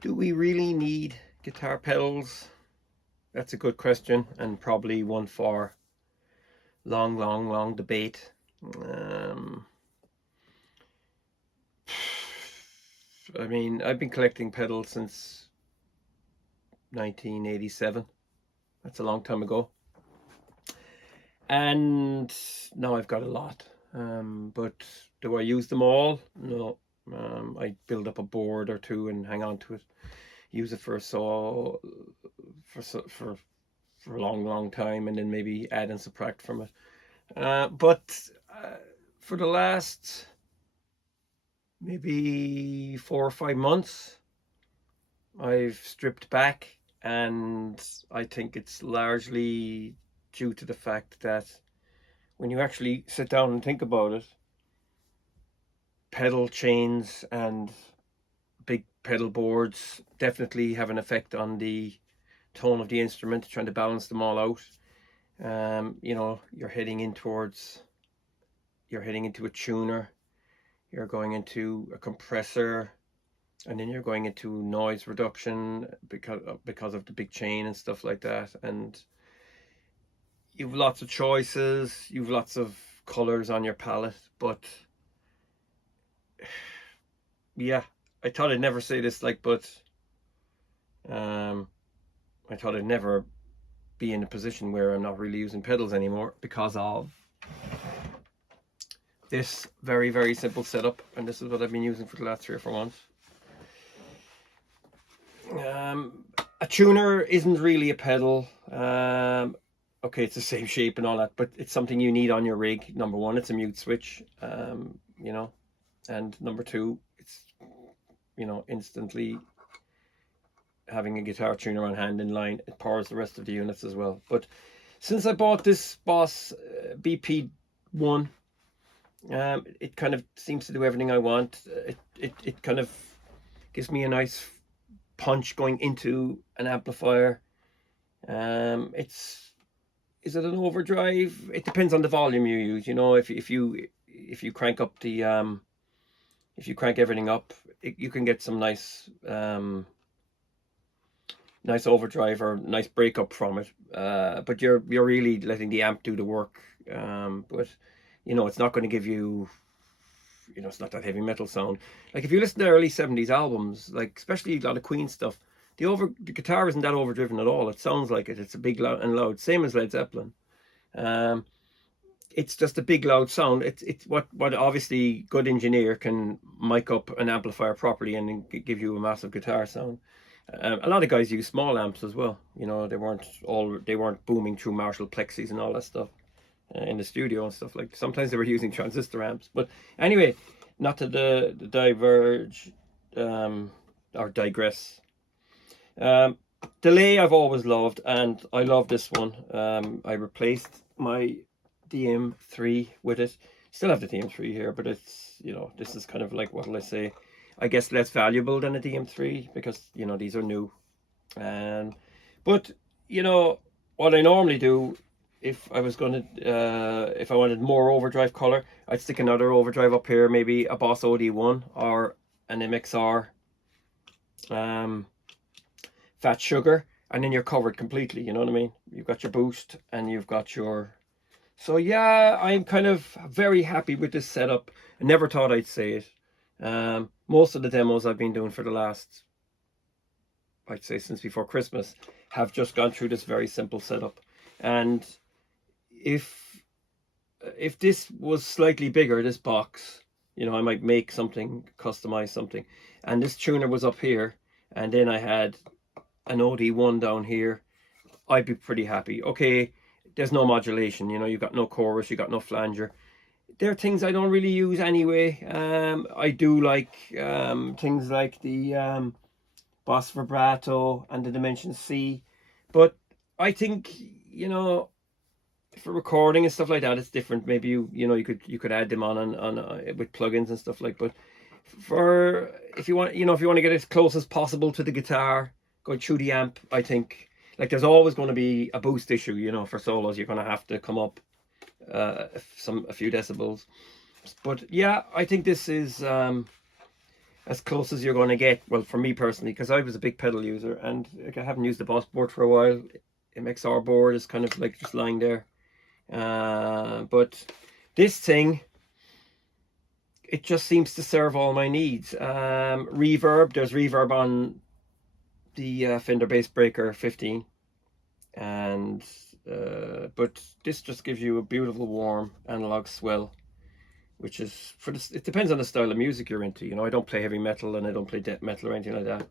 Do we really need guitar pedals? That's a good question, and probably one for long debate. Um, I mean, I've been collecting pedals since 1987. That's a long time ago. And now I've got a lot. But do I use them all? No. I build up a board or two and hang on to it. Use it for for a long time, and then maybe add and subtract from it. But for the last maybe 4 or 5 months, I've stripped back, and I think it's largely due to the fact that when you actually sit down and think about it, pedal chains and big pedal boards definitely have an effect on the tone of the instrument, trying to balance them all out. You're heading in towards, you're heading into a tuner, you're going into a compressor, and then you're going into noise reduction because of the big chain and stuff like that. And you've lots of choices, you've lots of colors on your palette. But yeah, I thought I'd never say this, but um, I thought I'd never be in a position where I'm not really using pedals anymore because of this very simple setup, and this is what I've been using for the last 3 or 4 months. A tuner isn't really a pedal. Okay, it's the same shape and all that, but it's something you need on your rig. Number one, it's a mute switch, and number two, it's instantly having a guitar tuner on hand in line. It powers the rest of the units as well. But since I bought this Boss BP1, it kind of seems to do everything I want. It kind of gives me a nice punch going into an amplifier. It's Is it an overdrive? It depends on the volume you use. If you crank up if you crank everything up, you can get some nice overdrive or nice breakup from it. But you're really letting the amp do the work. But it's not going to give you, it's not that heavy metal sound. Like if you listen to early 70s albums, like especially a lot of Queen stuff, the guitar isn't that overdriven at all. It sounds like it. It's a big loud and loud, same as Led Zeppelin. Um, it's just a big loud sound. It's what obviously good engineer can mic up an amplifier properly and give you a massive guitar sound. A lot of guys use small amps as well. They weren't booming through Marshall plexis and all that stuff in the studio and stuff. Like sometimes they were using transistor amps. But anyway, not to the diverge or digress. Delay I've always loved, and I love this one. I replaced my DM3 with it. Still have the DM3 here, but this is kind of like, what will I say? I guess less valuable than a DM3 because these are new. But what I normally do, if I was going to, if I wanted more overdrive color, I'd stick another overdrive up here, maybe a Boss OD1 or an MXR Fat Sugar, and then you're covered completely. You know what I mean? You've got your boost and you've got your. So yeah, I'm kind of very happy with this setup. I never thought I'd say it. Most of the demos I've been doing for the last, I'd say since before Christmas, have just gone through this very simple setup. And if this was slightly bigger, this box, I might make something, customize something. And this tuner was up here, and then I had an OD1 down here, I'd be pretty happy. Okay, there's no modulation, you've got no chorus, you've got no flanger. They're things I don't really use anyway. I do like things like the Boss Vibrato and the Dimension C, but I think for recording and stuff like that, it's different. Maybe you could add them on with plugins and stuff like. But for if you want to get as close as possible to the guitar going through the amp, I think like there's always going to be a boost issue. For solos, you're going to have to come up a few decibels. But yeah, I think this is a as close as you're going to get. Well, for me personally, because I was a big pedal user, and I haven't used the Boss board for a while. MXR board is kind of like just lying there. But this thing, it just seems to serve all my needs. Reverb, there's reverb on the Fender Bass Breaker 15, and but this just gives you a beautiful warm analog swell, which is for this. It depends on the style of music you're into. You know, I don't play heavy metal and I don't play death metal or anything like that.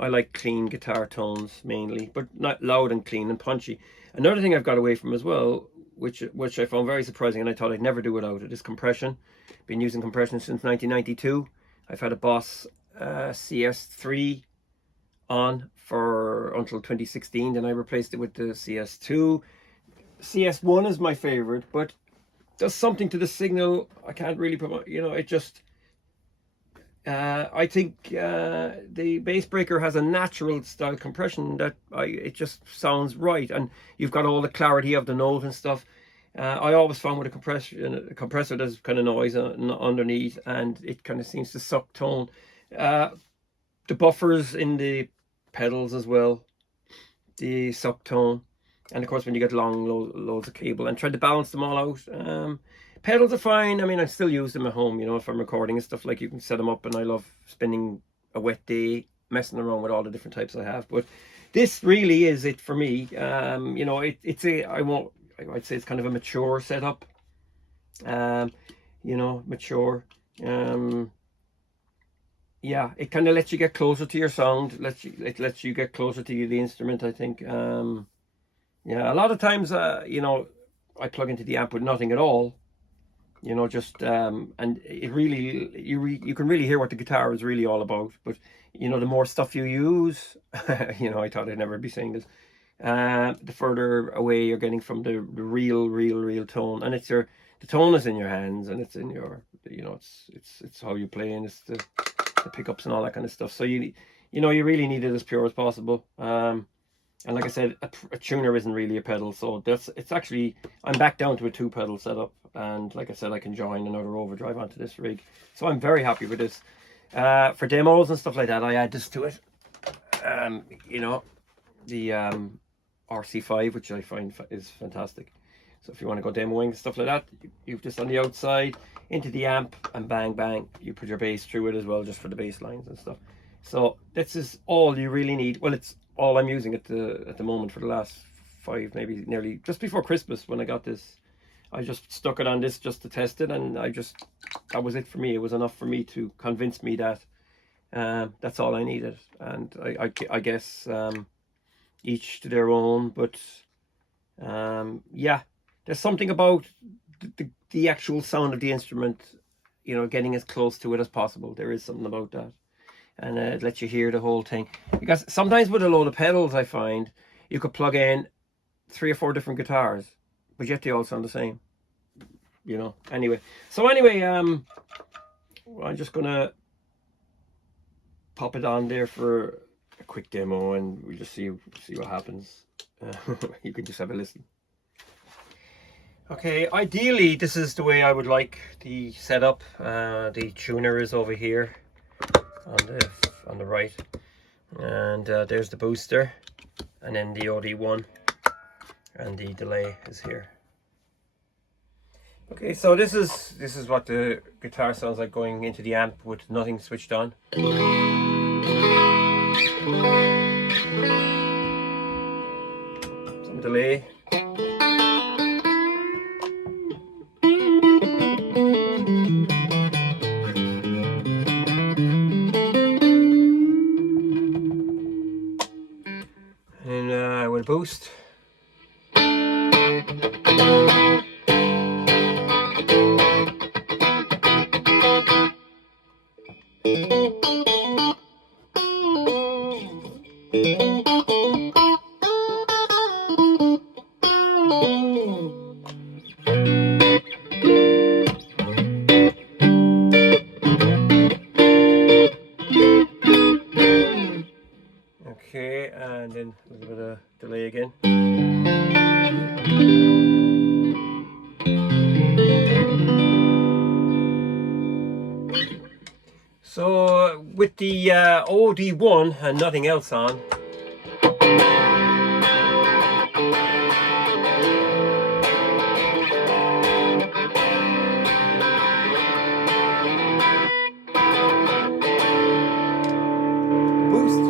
I like clean guitar tones mainly, but not loud and clean and punchy. Another thing I've got away from as well, which I found very surprising, and I thought I'd never do without it, is compression. Been using compression since 1992. I've had a Boss CS3 on for until 2016. Then I replaced it with the CS2. CS1 is my favorite, but there's something to the signal I can't really promote. You know, it just. I think the Bass Breaker has a natural style compression that it just sounds right, and you've got all the clarity of the note and stuff. I always found with a compressor there's kind of noise underneath, and it kind of seems to suck tone. The buffers in the pedals as well, the suck tone, and of course when you get long loads of cable, and trying to balance them all out. Pedals are fine. I mean, I still use them at home, you know, if I'm recording and stuff. Like, you can set them up, and I love spending a wet day messing around with all the different types I have. But this really is it for me. You know, I'd say it's kind of a mature setup. You know, mature. Yeah, it kind of lets you get closer to your sound. It lets you get closer to the instrument, I think. Yeah, a lot of times, you know, I plug into the amp with nothing at all. You know, just and it really you can really hear what the guitar is really all about. But you know, the more stuff you use, you know, I thought I'd never be saying this, the further away you're getting from the real tone. And the tone is in your hands, and it's in your, you know, it's how you play, and it's the pickups and all that kind of stuff. So you know, you really need it as pure as possible. And like I said, a tuner isn't really a pedal, so it's actually, I'm back down to a 2-pedal setup, and like I said, I can join another overdrive onto this rig, so I'm very happy with this. For demos and stuff like that, I add this to it. You know, the RC5, which I find is fantastic. So if you want to go demoing stuff like that, you've this on the outside into the amp, and bang bang, you put your bass through it as well, just for the bass lines and stuff. So this is all you really need. Well, it's all I'm using at the moment for the last 5, maybe nearly just before Christmas when I got this. I just stuck it on this just to test it, and that was it for me. It was enough for me to convince me that that's all I needed. And I guess each to their own, but yeah, there's something about the actual sound of the instrument, you know, getting as close to it as possible. There is something about that. And it lets you hear the whole thing. Because sometimes with a load of pedals, I find you could plug in 3 or 4 different guitars, but yet they all sound the same. You know. Anyway, I'm just gonna pop it on there for a quick demo, and we'll just see what happens. You can just have a listen. Okay, ideally this is the way I would like the setup. The tuner is over here on the right, and there's the booster, and then the OD1, and the delay is here. Okay, so this is what the guitar sounds like going into the amp with nothing switched on. Some delay. And with a boost. Okay, and then a little bit of delay again. So with the OD1 and nothing else on, boost.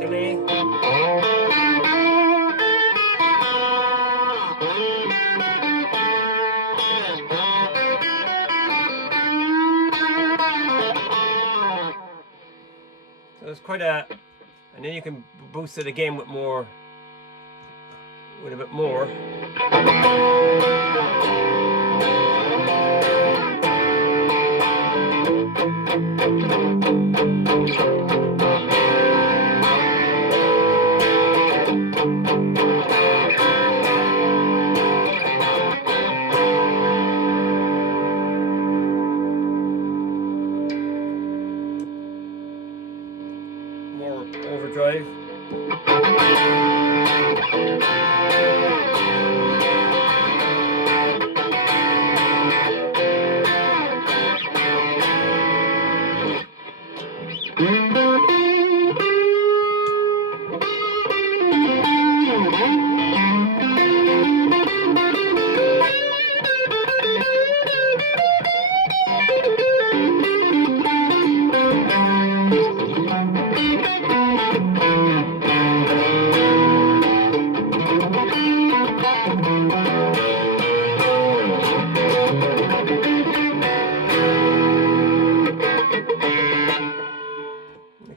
Delay. So it's quite a, and then you can boost it again with more, with a bit more. More overdrive.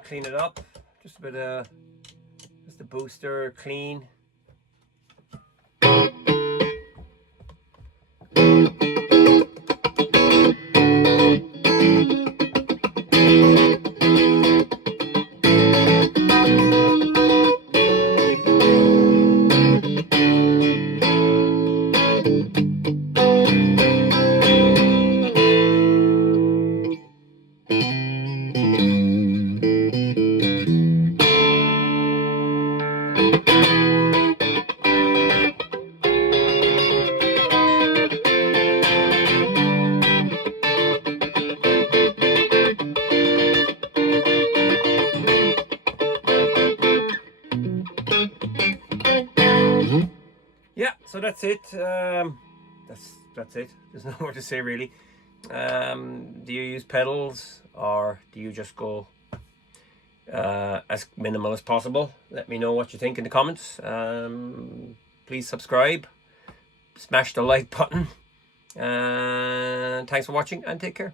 Clean it up, just a bit of, just the booster clean. Yeah, so that's it. That's it. There's no more to say really. Do you use pedals, or do you just go as minimal as possible? Let me know what you think in the comments. Please subscribe, smash the like button, and thanks for watching, and take care.